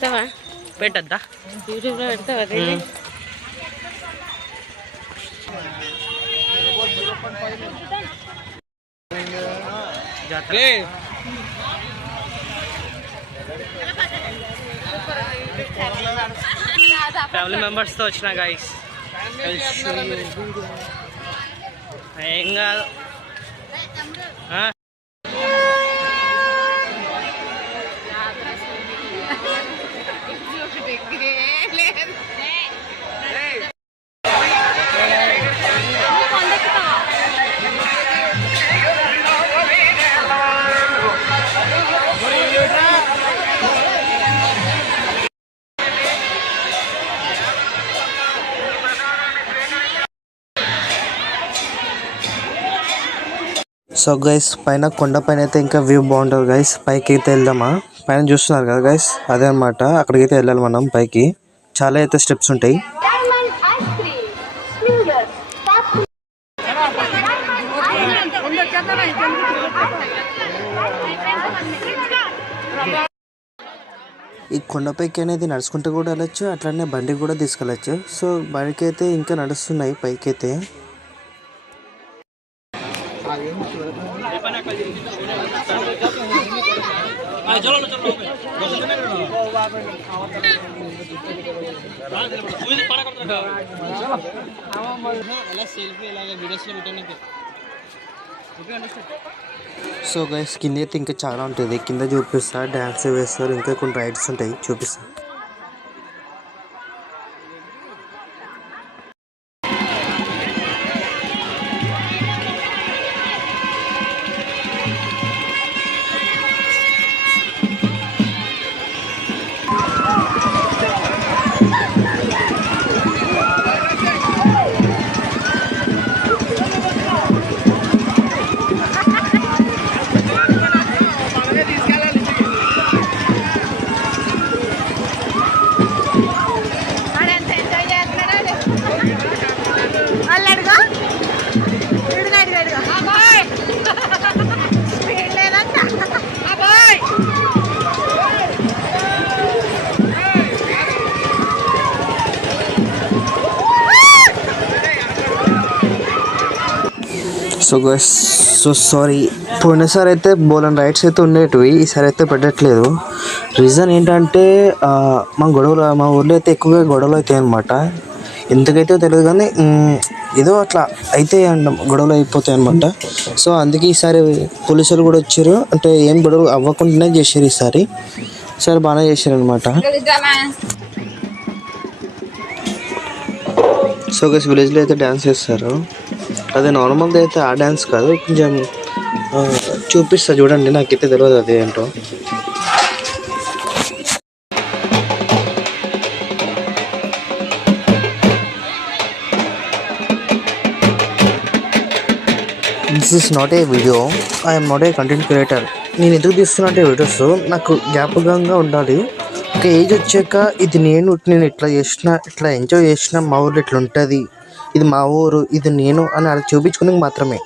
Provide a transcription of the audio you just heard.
పెడతావా? పెట్టద్దా? యూట్యూబ్లో పెడతావా? ఫ్యామిలీ మెంబర్స్తో వచ్చిన గైస్. ఏం కాదు. సో గైస్ పైన కొండ పైన అయితే ఇంకా వ్యూ బాగుంటుంది గైస్. పైకి అయితే వెళ్దామా? పైన చూస్తున్నారు కదా గైస్, అదే అనమాట. అక్కడికి అయితే వెళ్ళాలి మనం పైకి. చాలా అయితే స్టెప్స్ ఉంటాయి. ఈ కొండపైకి అనేది నడుచుకుంటూ కూడా వెళ్ళచ్చు, అట్లనే బండి కూడా తీసుకెళ్ళచ్చు. సో బండికి అయితే ఇంకా నడుస్తున్నాయి పైకి అయితే. సో గైస్ కింద అయితే ఇంకా చాలా ఉంటుంది. కింద చూపిస్తా, డ్యాన్స్ వేస్తారు, ఇంకా కొన్ని రైడ్స్ ఉంటాయి, చూపిస్తా. సో సారీ, పోయినసారి అయితే బోలన్ రైడ్స్ అయితే ఉండేటివి, ఈసారి అయితే పెట్టట్లేదు. రీజన్ ఏంటంటే మా ఊర్లో అయితే ఎక్కువగా గొడవలు అవుతాయి అనమాట. ఎందుకైతే తెలియదు కానీ ఏదో అట్లా అయితే గొడవలు అయిపోతాయి అనమాట. సో అందుకే ఈసారి పోలీసులు కూడా వచ్చారు. అంటే ఏం గొడవలు అవ్వకుండానే చేశారు ఈసారి బాగానే చేశారు అనమాట. సో గైస్ విలేజ్లో అయితే డ్యాన్స్ చేస్తారు. అదే నార్మల్గా అయితే ఆ డ్యాన్స్ కాదు, కొంచెం చూపిస్తా చూడండి. నాకైతే తెలియదు అది ఏంటో. This is not a video, I'm not a content creator. నేను ఎందుకు తీస్తున్నట్టే వీడియోస్ నాకు జ్ఞాపకంగా ఉండాలి. ఒక ఏజ్ వచ్చాక ఇది నేను ఇట్లా చేసిన, ఇట్లా ఎంజాయ్ చేసిన, మా ఊర్లో ఇట్లా ఉంటుంది, ఇది మా ఊరు, ఇది నేను అని అది చూపించుకునేది మాత్రమే.